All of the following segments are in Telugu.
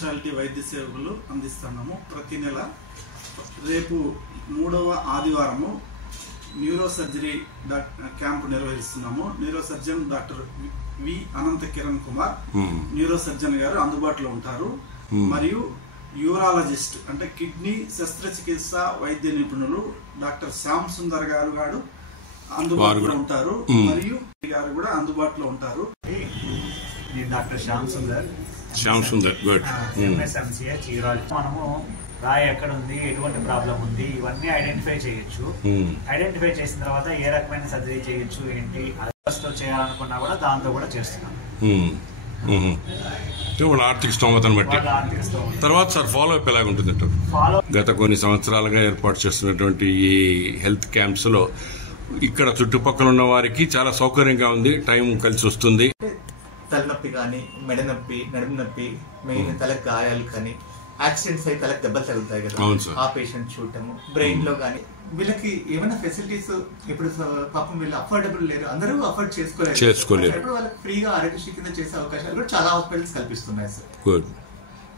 స్పెషాలిటీ వైద్య సేవలు అందిస్తున్నాము. ప్రతి నెల రేపు 3వ ఆదివారము న్యూరో సర్జరీ క్యాంప్ నిర్వహిస్తున్నాము. న్యూరో సర్జన్ డాక్టర్ వి అనంత కిరణ్ కుమార్ న్యూరో సర్జన్ గారు అందుబాటులో ఉంటారు. మరియు యూరాలజిస్ట్ అంటే కిడ్నీ శస్త్రచికిత్స వైద్య నిపుణులు డాక్టర్ శ్యామ్ సుందర్ గారు అందుబాటులో ఉంటారు. మరియు గారు కూడా అందుబాటులో ఉంటారు. Doctor Shyam Sundar good. MSMCH urology. మనము రాయి ఎక్కడ ఉంది, ఎటువంటి ప్రాబ్లం ఉంది, ఇవన్నీ ఐడెంటిఫై చేయొచ్చు. ఐడెంటిఫై చేసిన తర్వాత ఏ రకమైన సర్జరీ చేయొచ్చు, ఏంటి అదర్స్తో చేయాలనుకున్నా కూడా దాంతో కూడా చేస్తున్నాం. వాళ్ళ ఆర్థిక స్తోమతను బట్టి. తర్వాత సార్ ఫాలో అప్ ఎలాగుంటుంది అంటారు? గత కొన్ని సంవత్సరాలుగా ఏర్పాటు చేస్తున్నటువంటి ఈ హెల్త్ క్యాంప్స్ లో ఇక్కడ చుట్టుపక్కల ఉన్న వారికి చాలా సౌకర్యంగా ఉంది, టైం కలిసి వస్తుంది. తలనొప్పి కానీ, మెడ నొప్పి, నడుము నొప్పి, మెయిన్ తలకు గాయాలు కానీ, యాక్సిడెంట్స్ అయి తలకు దెబ్బలు తగులుతాయి కదా, ఆ పేషెంట్ చూడటము. బ్రెయిన్ లో కానీ వీళ్ళకి ఏమైనా ఫెసిలిటీస్ ఇప్పుడు పాపం వీళ్ళు అఫోర్డబుల్ లేరు, అందరూ అఫోర్డ్ చేసుకోలేరు. ఇప్పుడు వాళ్ళకి ఫ్రీగా ఆరోగ్యశ్రీ కింద చేసే అవకాశాలు కూడా చాలా హాస్పిటల్స్ కల్పిస్తున్నాయి సార్. గుడ్.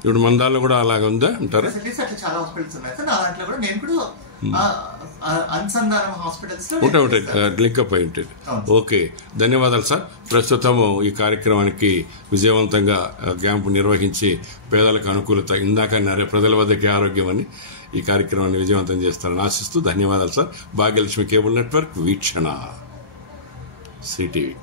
ఇప్పుడు మన దానిలో కూడా అలాగే ఉందా అంటారు? ఫెసిలిటీస్ అట్లా చాలా హాస్పిటల్స్ ఉన్నాయి సార్. నా దాంట్లో కూడా నేను కూడా అనుసంధానం హాస్పిటల్స్ లో లింకప్ అయి ఉంటుంది. ఓకే, ధన్యవాదాలు సార్. ప్రస్తుతం ఈ కార్యక్రమానికి విజయవంతంగా క్యాంపు నిర్వహించి పేదలకు అనుకూలత, ఇందాక ప్రజల వద్దకి ఆరోగ్యం అని ఈ కార్యక్రమాన్ని విజయవంతం చేస్తారని ఆశిస్తూ ధన్యవాదాలు సార్. భాగ్యలక్ష్మి కేబుల్ నెట్వర్క్, వీక్షణ, సిటీవీ.